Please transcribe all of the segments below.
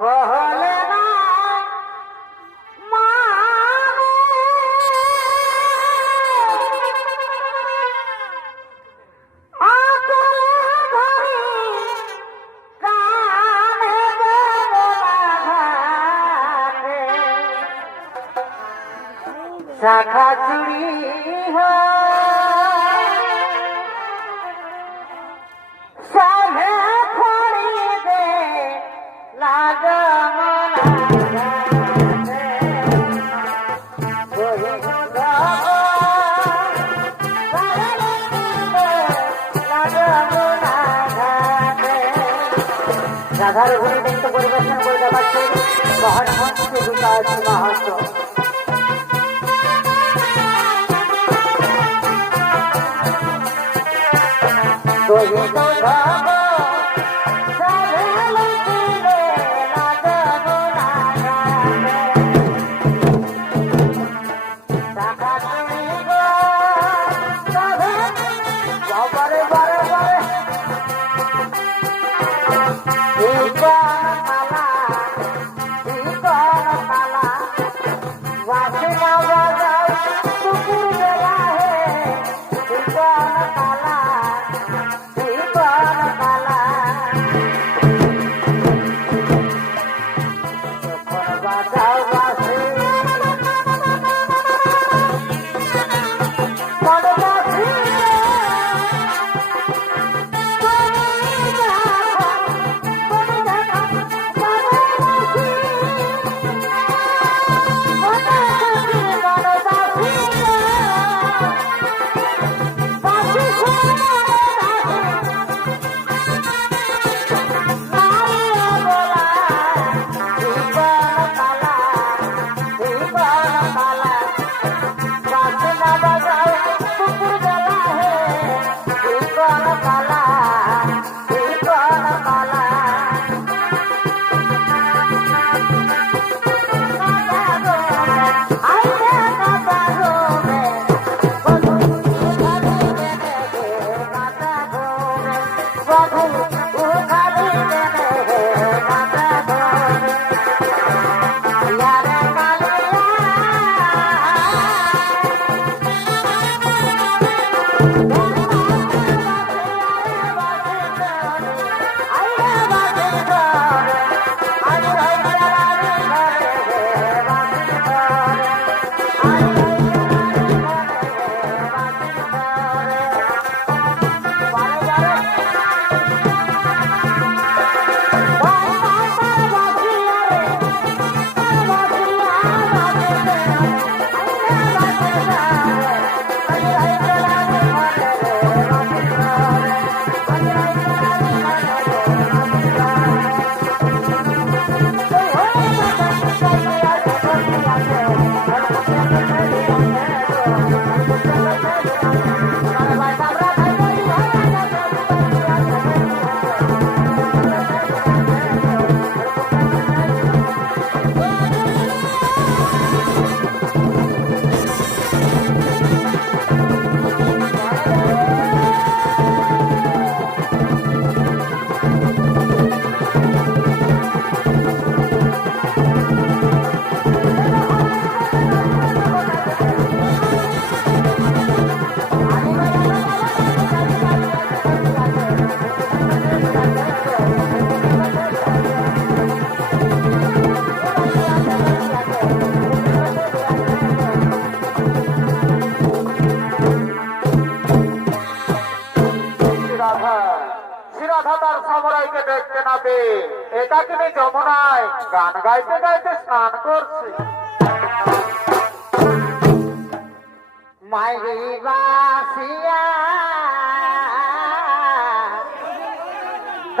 कहले ना माने आचल धरी काने घाटे शाखा चूड़ी हो साहे खोड़ी दे রাধার ঘুরি নৃত্য পরিবেশন করে দেখাচ্ছে মহান মঞ্চে বিকাশ মাহাত্ম। দেখতে না পেয়ে একাকিনী যমুনায় গান গাইতে গাইতে স্নান করছে। মাইরি বাসিয়া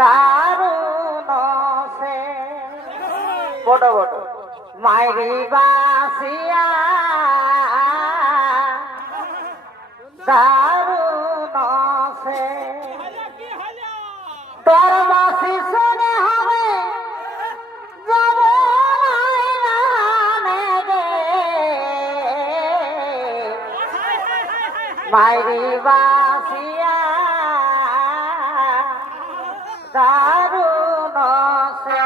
দারুণ সে বট বট মাইরি বাসিয়া দারুণ সে তোর বাসি শুনে হবে যাব মাইরি বাসিয়া দারুণ সে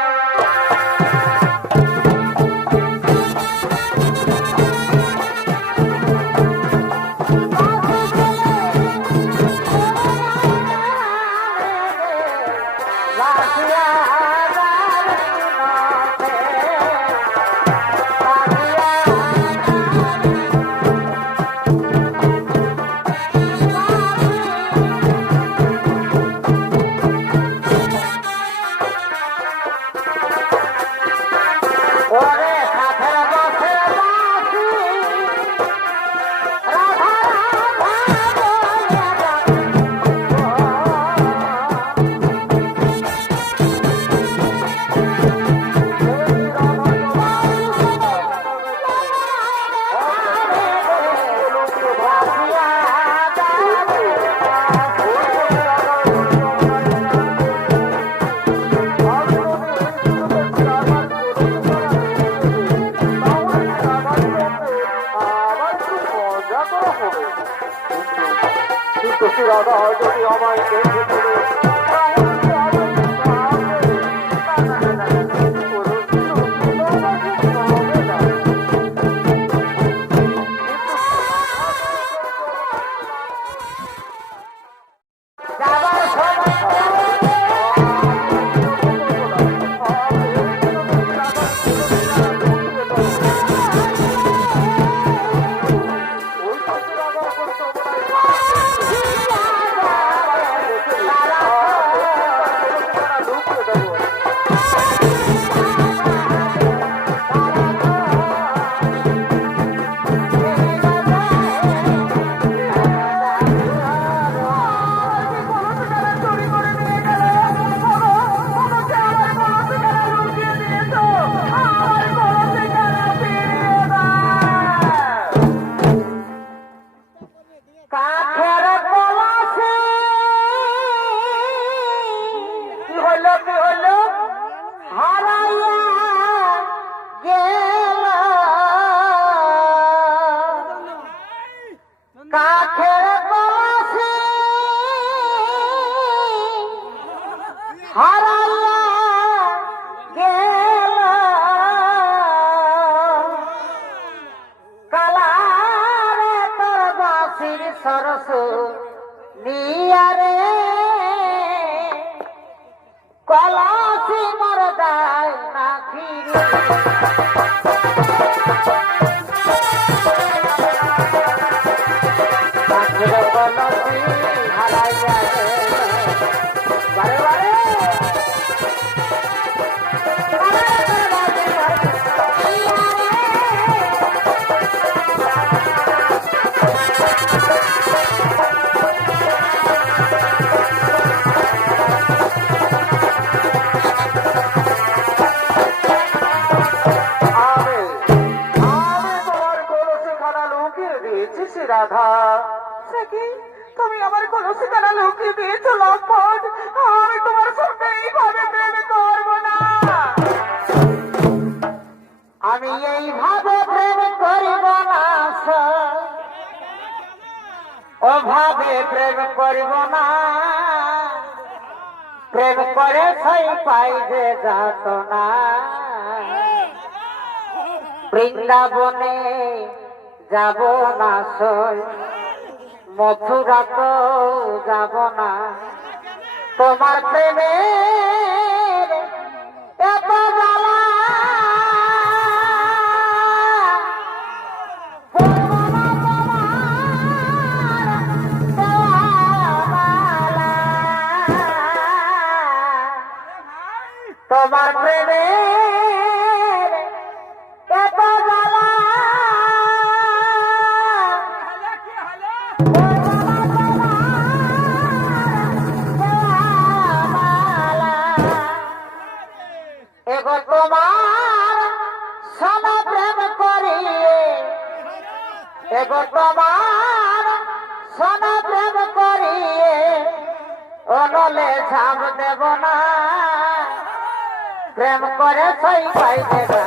হারাইয়া গেল কাঠের কলসি হারাইয়া গেল কালারে তোর বাঁশির সরস নিয়ারে কলসি মোর দায় না ফিরে কাঠের কলসি হারাইয়া গেল বারে বারে রাধা সে কি তুমি আমার কলসি খানা লুকিয়ে দিয়েছো লম্পট আমি তোমার সঙ্গে এইভাবে প্রেম করবো না আমি এইভাবে প্রেম করিব না ওভাবে প্রেম করিব না প্রেম করে সেই পাই যে যাত না বৃন্দাবনে যাব না সই মথুরা তো যাব না তোমার প্রেমের এত জ্বালা তোমার প্রেমের এত জ্বালা এগো তোমার সোনা প্রেম করিয়ে এগো তোমার সোনা প্রেম করিয়ে অনলে ঝাম দেব না প্রেম করে সই পাই দেবা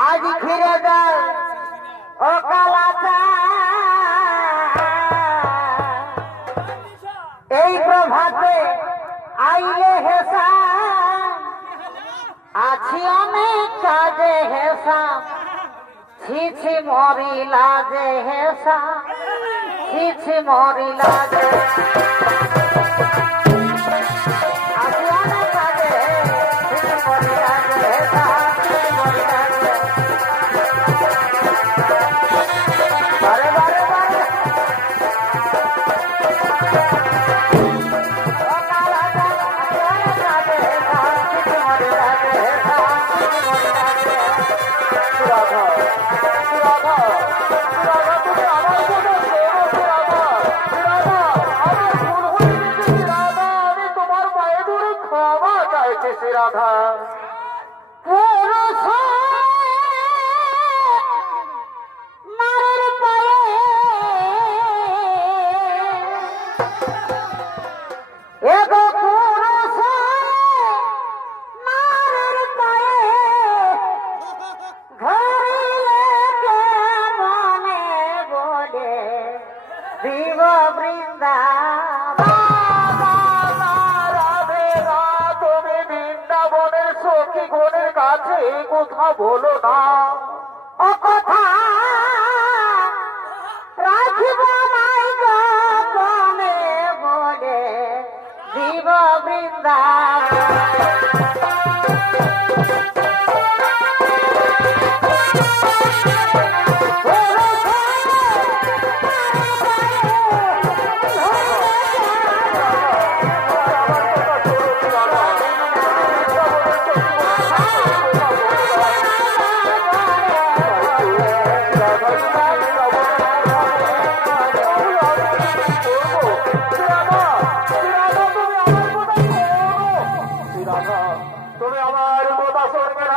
আজ ফিরে যাও ও কালাচা এই প্রভাতে আইলে হেসা আছি অনেক কাজে হেসা ছি মরিলা যে হেসা ছি মরিলা যে আছি অনেক কাজে ছি মরিলা যে হেসা মরিলা যে বারে বারে বারে রাধা কথা বলো না ও কথা রাখিব নাই গোপনে বলে দিব বৃন্দাবন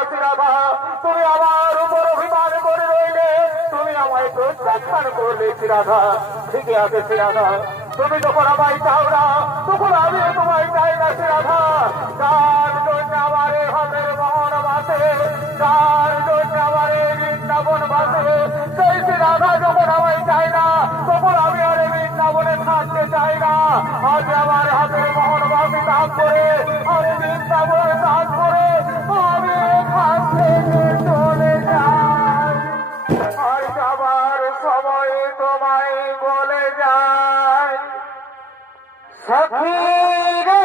শ্রীরাধা, তুমি আমার উপর অভিমান করে রইলে, তুমি আমায় প্রত্যাখ্যান করলে শ্রীরাধা। ঠিকই আছে শ্রীরাধা, তুমি যখন আমায় চাও না তখন আমিও তোমায় চাই না শ্রীরাধা। যার জন্য আমার এই হাতের মোহন বাসে, যার জন্য আমার এই বৃন্দাবন বাসে, সেই শ্রীরাধা যখন আমায় চাই না তখন আমি আর এই বৃন্দাবনে থাকতে চাই না। আজ আমার হাতের মোহন বাসে ত্যাগ করে, আমি বৃন্দাবনে ত্যাগ করে আমি এখান থেকে চলে যাই। আর যাবার সময় তোমায় বলে যায়, সখী রে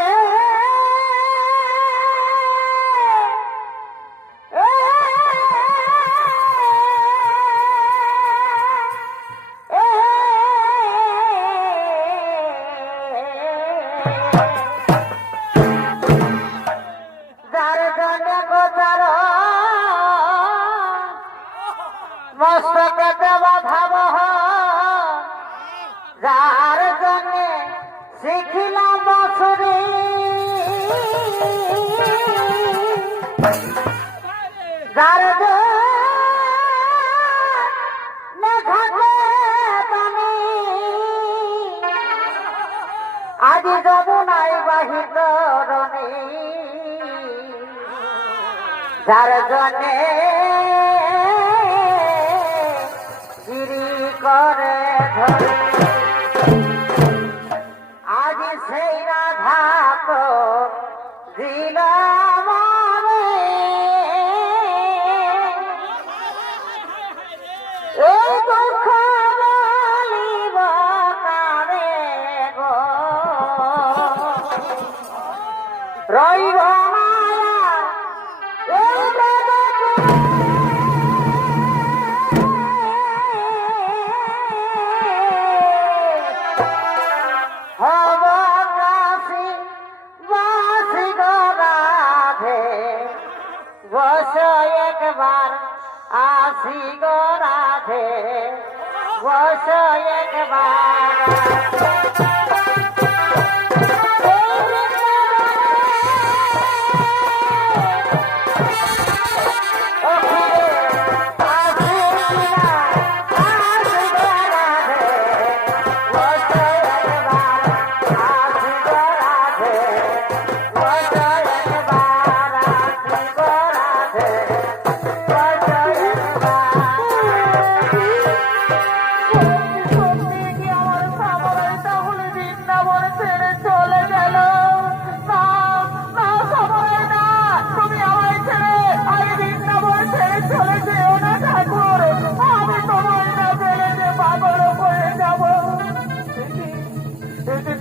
যার জন্য গোচার মস্তকে দেবা ভাবহ, যার জন্য শিখিলাম বাঁশুরি, যার জন্য ঘাটে পানি, আজ যমুনায় বাহিত রণী, যার জন্যে গিরি করে ধরে, আজ সেই রাধা তো দিল আমারে, এই দুঃখ বলিব কারে গো, রইব মায়া এই জগতে, হব কাশী বাসি গো রাধে, বস একবার আসি গো রাধে, বস একবার।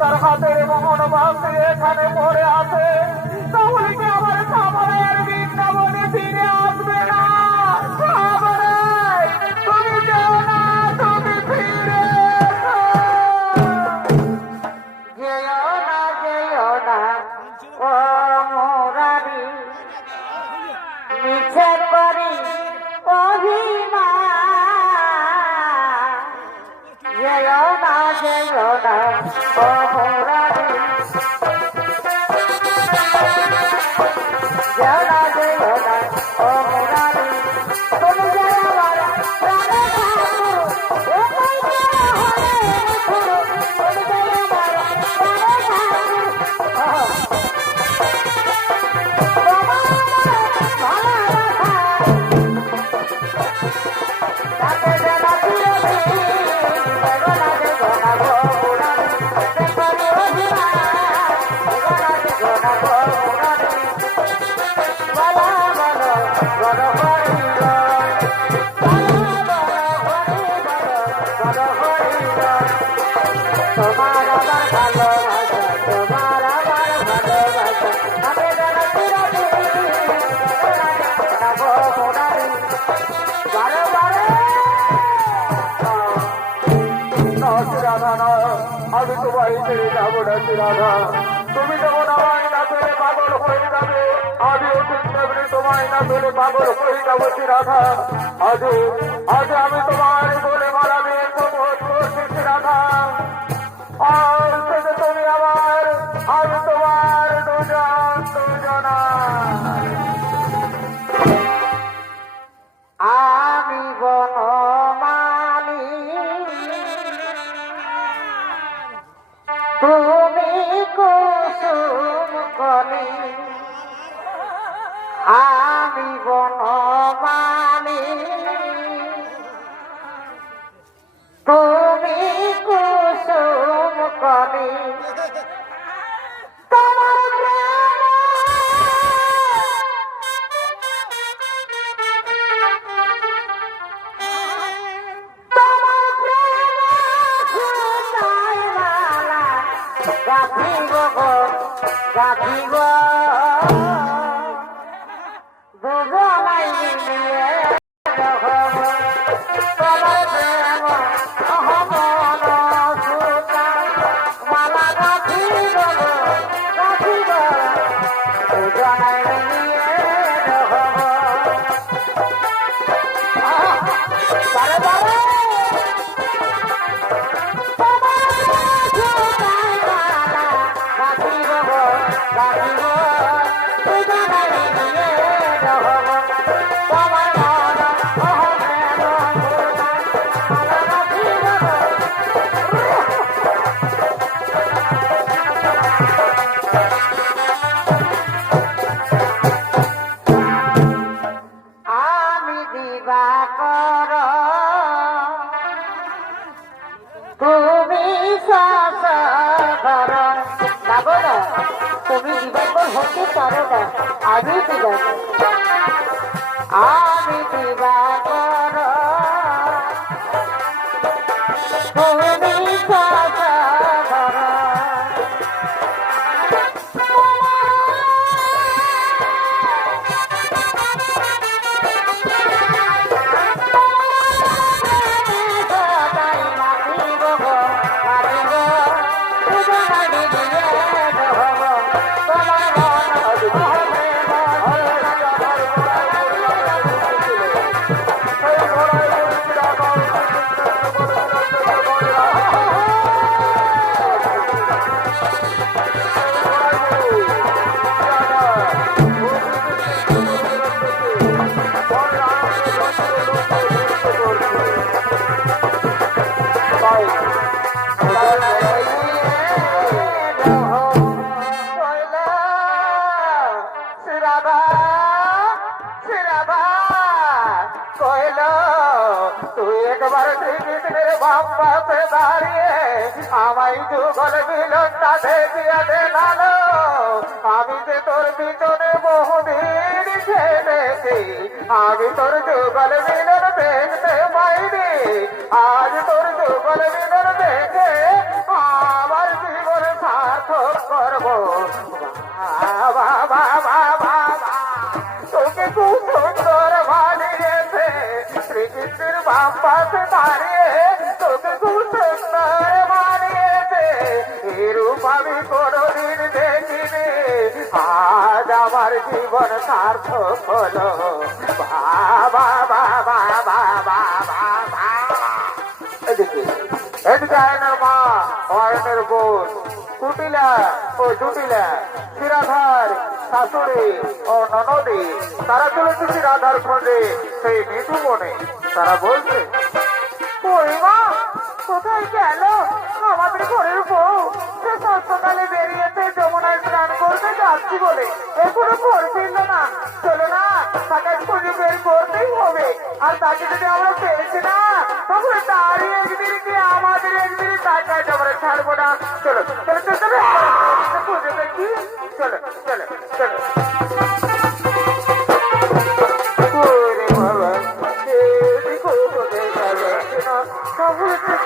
তার হাতের মোহন বাসে এখানে পড়ে আছে, তাহলে কি আমার সামনের বৃন্দাবনে ফিরে আসবে না? সামরাই, তুমি যেও না, তুমি ফিরে এসো। যেও না যেও না ও মুরারি, মিছে করি অভিমান, যেও না যেও না ও মুরারি, যেও না যেও না ও মুরারি, তুমি যে আমার প্রাণের ঠাকুর, এ কইতে হলে খুড়ো, তুমি যে আমার প্রাণের ঠাকুর, তোমার ভালোবাসা তাতে যেন চিরদিন, যেও না যেও না গো মুরারি, মিছে করি অভিমান, যেও না যেও না গো মুরারি, বলো বলো বলো হরি বল, বলো বলো হরি বল, বলো হরি বল, তোমার আমার ভালোবাসা, তোমার আমার ভালোবাসা তাতে যেন চিরদিন, যেও না যেও না গো মুরারি, বারে বারে না শ্রীরাধা না, আমি তোমায় ছেড়ে যাবো না শ্রীরাধা। তুমি যখন আমায় না পেলে পাগল হয়ে যাবে, আমিও ঠিক তেমনি তোমায় না পেলে পাগল হয়ে যাবো শ্রীরাধা। আজ আজ আমি তোমার বলে মারা মেয়ে বোধ করছি শ্রীরাধা। আর সেটা তুমি আমার, আমি তোমার দুজন দুজনা। তোমায় মিলিয়ে রহব তোমার প্রেম অহমন সুতা মালা রাখিব দুজনায় মিলিয়ে রহব বারে বারে আমি দিবা কর তুমি সাসার না গো না তুমি দিবাকর হতে পারো না আমি দিবাকর আমি দিবাকর তুমি সাসার বাম্পাতে দাঁড়িয়ে আমায় যুগল মিলনটা দেখিয়া দেখালো আমি যে তোর পিছনে বহুদিন খেলেছি আমি তোর যুগল মিলন দেখতে পাইনি আজ তোর যুগল মিলন দেখে আমার জীবন সার্থক করবো বাবা বাবা বাবা তোকে খুব সুন্দর বানিয়েছে শ্রীকৃষ্ণের বাম্পাতে দাঁড়িয়ে তোকে খুব সুন্দর বানিয়েছে এরূপ আমি কোনদিন দেখিনি আজ আমার জীবন সার্থক হলো বাবা বাবা বাবা বাবা এদিকে এদিকে আয়নের মা অয়নের বোন কুটিলা ও জুটিলা শিরাধার শাশুড়ি ও ননদী তারা চলেছে শিরাধার খোঁজে সেই মিঠু বনে তারা বলছে পরিমা কোথায় গেল আমাদের ঘরের বউ সে সকালে বেরিয়েছে যমুনায় স্নান করতে যাচ্ছি বলে এখনো ঘর ফিরল না চলো না তাকে খুঁজে বের করতেই হবে আর তাকে যদি আমরা পেয়েছি না তাহলে তারই একদিন কি আমাদের একদিন তাকে আমরা ছাড়বো না চলো চলো চলো চলো খুঁজে দেখি চলো চলো চলো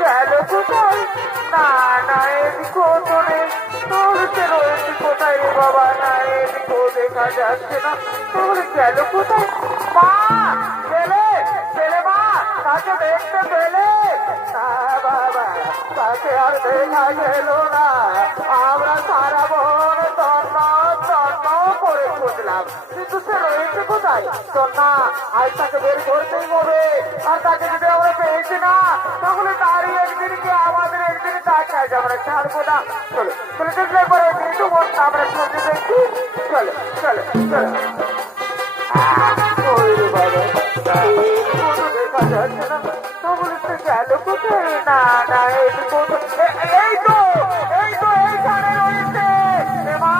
গেল কোথায় না না এদিকো তো নেই তোরতে রয়েছে কোথায় রে বাবা না এদিকো দেখা যাচ্ছে না তোর গেল কোথায় মা ছেলে ছেলে মা তাকে দেখতে পেলে না বাবা তাকে আর দেখা গেল না আমরা সারা বন তন্ন তন্ন করে খুঁজলাম কিন্তু সে রয়েছে কোথায় তো না আজ তাকে বের করতেই হবে আর তাকে যদি আমরা পেয়েছি না তাহলে তারই একদিন কি আমাদের একদিন তাকে আজ আমরা ছাড়বো না চলো চলে দেখলে পরে কিন্তু আমরা খুঁজে দেখি চলো চলো চলো দেখা যাচ্ছে না তাহলে সে গেল কোথায় না না এই তো এইখানে রয়েছে মা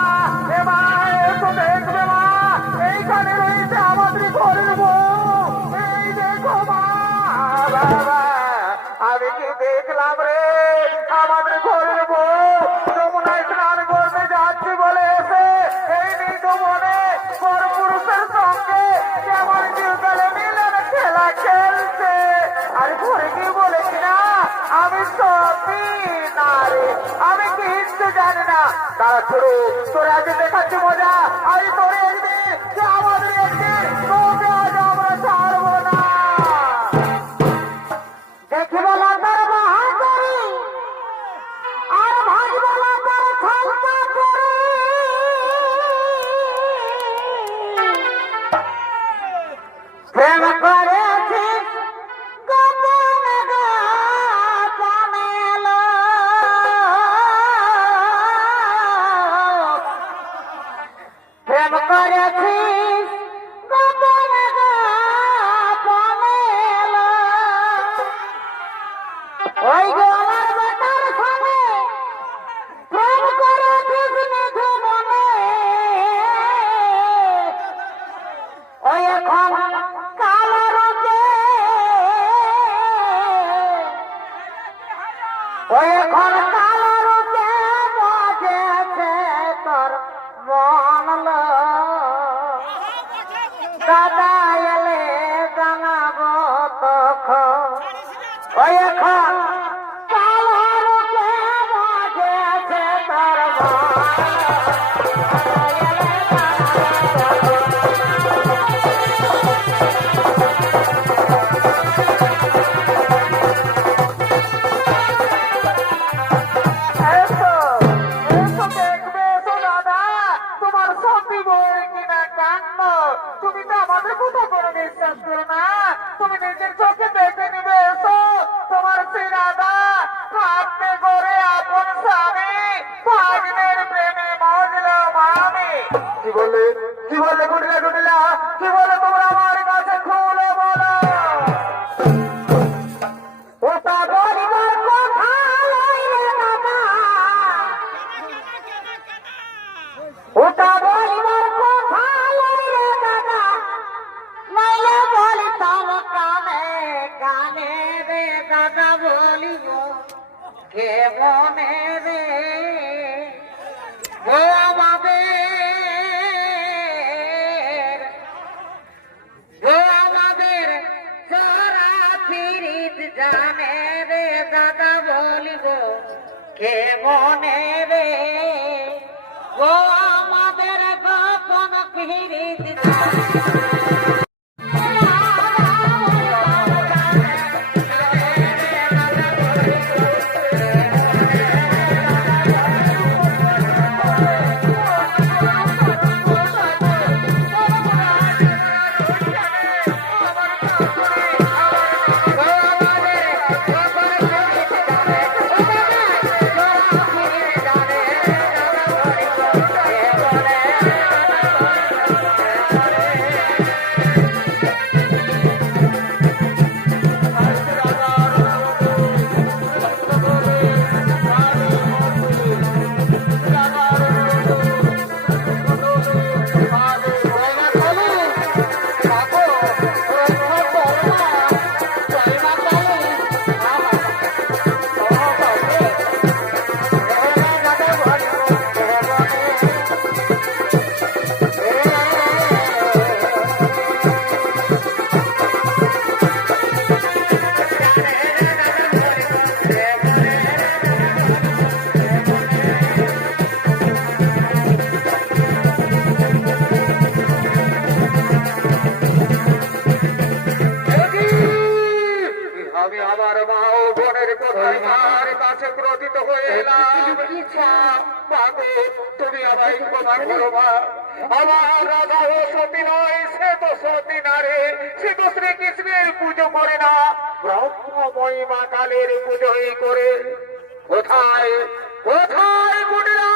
এসো দেখবে মা এইখানে রয়েছে আমাদের ঘরের বউ এই দেখো মা বাবা আমি কি দেখলাম রে আমাদের ঘরের বউ যমুনায় স্নান করতে যাচ্ছি বলে এসে এই নিজ মনে বড় পুরুষের সঙ্গে কেমন জীবকালে মিলন খেলা খেলছে আর ঘরে গিয়ে বলেছি না আমি সত্যি না রে আমি কিচ্ছু জানি না তারা ছোড়ো তোর আগে দেখাচ্ছি মজা আজ তোরে একদিন যে আমাদের একদিন তোকে আজ আমরা ছাড়বো না দেখিব না তার বাহাদুরি আর ভাগব না তার ছালটা করি প্রেম করেছি গোপন গোপনে প্রেম করেছি গোপন গোপনে ওই গো আমার বেটার সঙ্গে প্রেম করেছিস নিধু মনে ওই এখন কালো রূপে ওই এখন কালো রূপে বাজেছে তোর মন দাদা এলে জানাবো তখন ওই এখন কালো রূপে বাজেছে তোর এসো এসো দেখবে এসো দাদা তোমার সত্যি বই কিনা কান্ড তুমি তো আমাদের কথা করে বিশ্বাস করো না তুমি নিজের চোখে দেখে নিবে এসো তোমার সেই দাদা আপনি করে আপন স্বামী ভাগ্নের প্রেমে মজল মামি কি বললে গুটিলা গুটিলা কি বলে তোমরা আমার কাছে খুলে বলো ওটা বলিবার কথা লইলে দাদা ওটা বলিবার কথা লইলে দাদা নাইলে বলিতাম কানে কানে রে দাদা বলিব কে মনে রে ও আমাদের সারা ফিরিত জানে রে দাদা বলিব কে মনে রে ও আমাদের গোপন ফিরিত আমি আমার মা ও বোনের কথায় মার কাছে ক্রোধিত হয়ে এলাম বাবু তুমি আমায় ক্ষমা করো মা আমার রাজা ও সতী নয় সে তো সতী নারে সে তো শ্রীকৃষ্ণের পুজো করে না ব্রহ্মময়ী মা কালের পুজোই করে কোথায় কোথায় বুড়িরা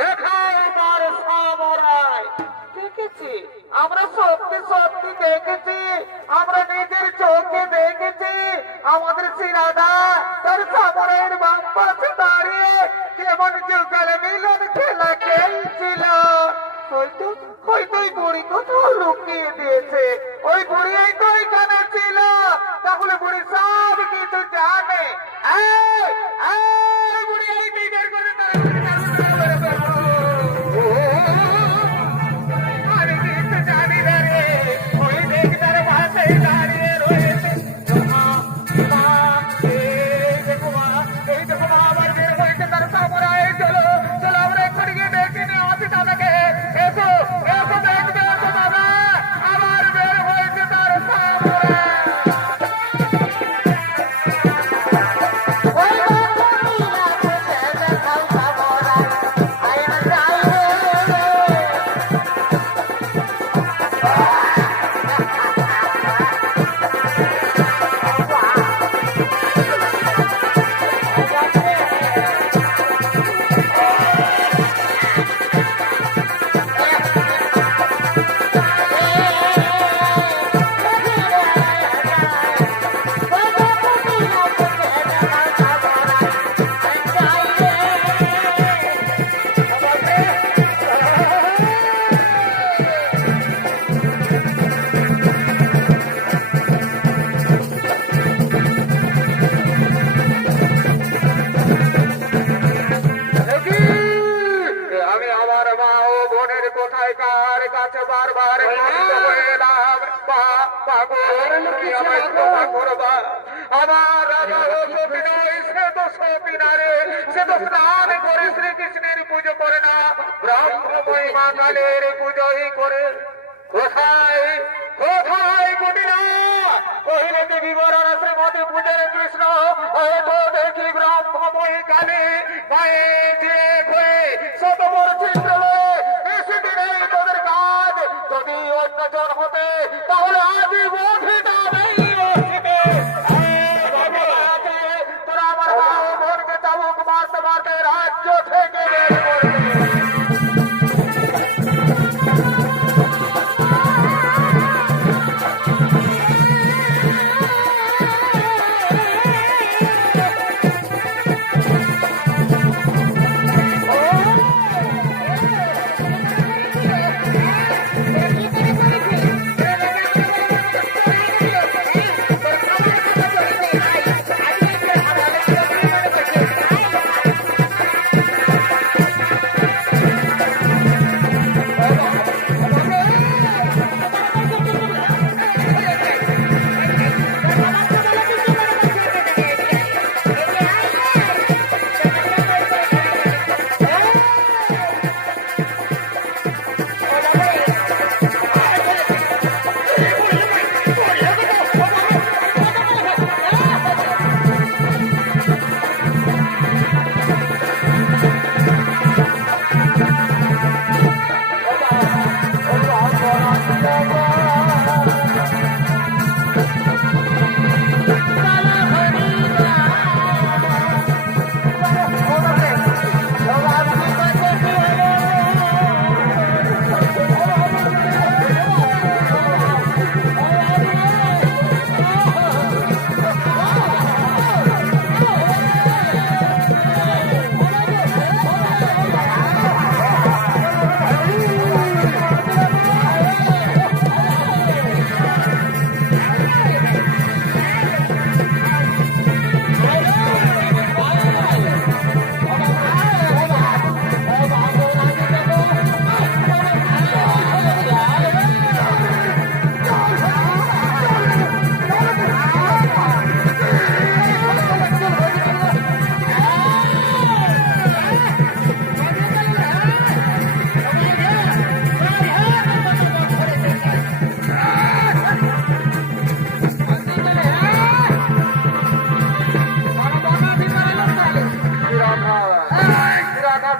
দেখাও মার সামরায় দেখেছি আমরা সত্যি সত্যি দেখেছি আমরা নিজের চোখে দেখেছি আমাদের সিরাদা তার সামনের বাম পাশে দাঁড়িয়ে কেমন যুগলে মিলন খেলা খেলছিল হয়তো হয়তো ওই বুড়ি কোথাও লুকিয়ে দিয়েছে ওই বুড়ি তো এখানে ছিল তাহলে বুড়ি সব কিছু জানে বুড়ি এই বের করে আমি কিছু জানি না রে ওই দেখ তার পাশে দাঁড়িয়ে রয়েছে এই দেখো মা আবার বের হয়েছে তার সামনে চলো আমি আমার মা ও বোনের কোথায় কার কাছে বারবার কাঁদিতে হয়ে এলাম। তুমি আমায় ক্ষমা করবা। আমার রাজা ও সতী নয়, সে তো সতী না রে, সে তো স্নান করে শ্রীকৃষ্ণের পুজো করে না, ব্রহ্মময়ী মা কালের পুজোই করে। কোথায় কোথায় কুটিলা কহিলে দেবী বরণ শ্রীমতী পূজের কৃষ্ণ, হয়তো দেখি ব্রহ্মময়ী কালী মায়ে যে হয়ে শতবর চিত্র বেশি দিনেই তোদের কাজ। যদি অন্যজন হতে তাহলে আজই বধিতা নেই বসিতে। তোরা আমার মা ও বোনকে চাবুক মারতে মারতে রাজ্য থেকে বের করবে।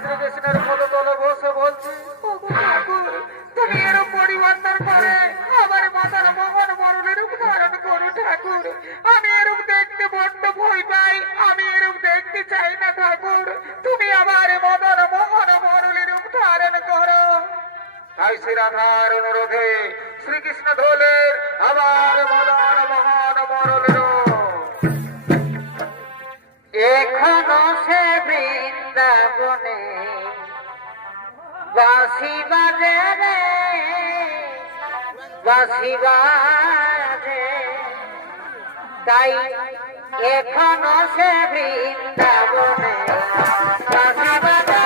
শ্রীকৃষ্ণের পদতলে বসে বলছি, তুমি এর পরিবর্তন করে আমার মাতার মোহন মরণের রূপ ধারণ করো ঠাকুর। আমি এরূপ দেখতে বড্ড ভয় পাই, আমি এরূপ দেখতে চাই না ঠাকুর। তুমি আমার মদন মোহন মরণের রূপ ধারণ করো। তাই শ্রী রাধার অনুরোধে শ্রীকৃষ্ণ ধরলেন আমার মদন মোহন মরণের রূপ। এখনো সে বৃন্দাবনে বাঁশি বাজে রে, বাঁশি বাজে, তাই এখনো সে বৃন্দাবনে বাঁশি বাজে।